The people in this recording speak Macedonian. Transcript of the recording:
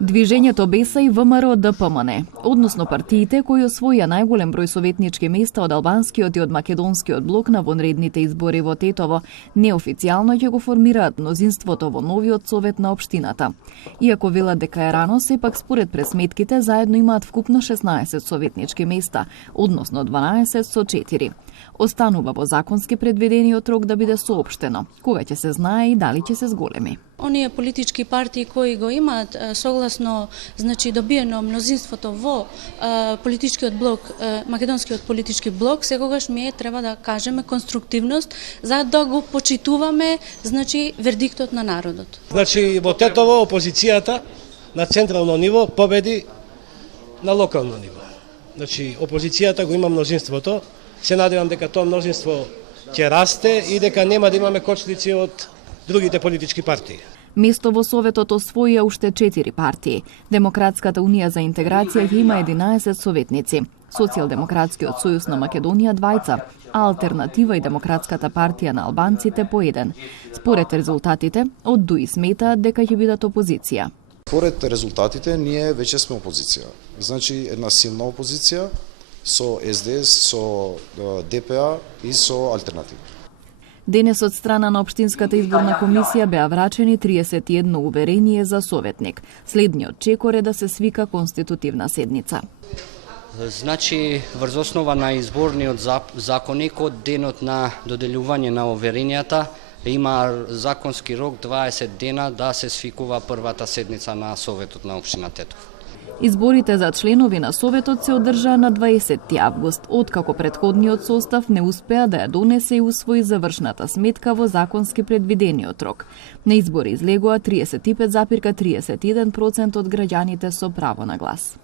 Движењето БЕСА и ВМРО ДПМН, односно партиите кои освоија најголем број советнички места од албанскиот и од македонскиот блок на вонредните избори во Тетово, неофицијално ќе го формираат мнозинството во новиот совет на општината. Иако велат дека е рано, сепак според пресметките заедно имаат вкупно 16 советнички места, односно 12 со 4. Останува во законски предвидениот рок да биде соопштено, кога ќе се знае и дали ќе се зголеми. Оние политички партии кои го имаат согласно добиено мнозинството во политичкиот блок, македонскиот политички блок, секогаш ние треба да кажеме конструктивност за да го почитуваме вердиктот на народот. Во Тетово опозицијата на централно ниво победи на локално ниво. Опозицијата го има мнозинството. Се надевам дека тоа мнозинство ќе расте и дека нема да имаме кочлици од другите политички партии. Место во Советот освоија уште 4 партии. Демократската унија за интеграција ќе има 11 советници, Социјалдемократскиот сојуз на Македонија 2, а Алтернатива и Демократската партија на албанците по 1. Според резултатите, од ДУИ сметаат дека ќе бидат опозиција. Според резултатите, ние веќе сме опозиција. Една силна опозиција со СДС, со ДПА и со Алтернатива. Денес од страна на Општинската изборна комисија беа врачени 31 уверение за советник. Следниот чекор е да се свика конститутивна седница. Врз основа на изборниот законник од денот на доделјување на уверенијата има законски рок 20 дена да се свикува првата седница на Советот на општина Тетово. Изборите за членови на Советот се одржаа на 20 август, откако претходниот состав не успеа да ја донесе и усвои завршната сметка во законски предвидениот рок. На избори излегоа 35,31% од граѓаните со право на глас.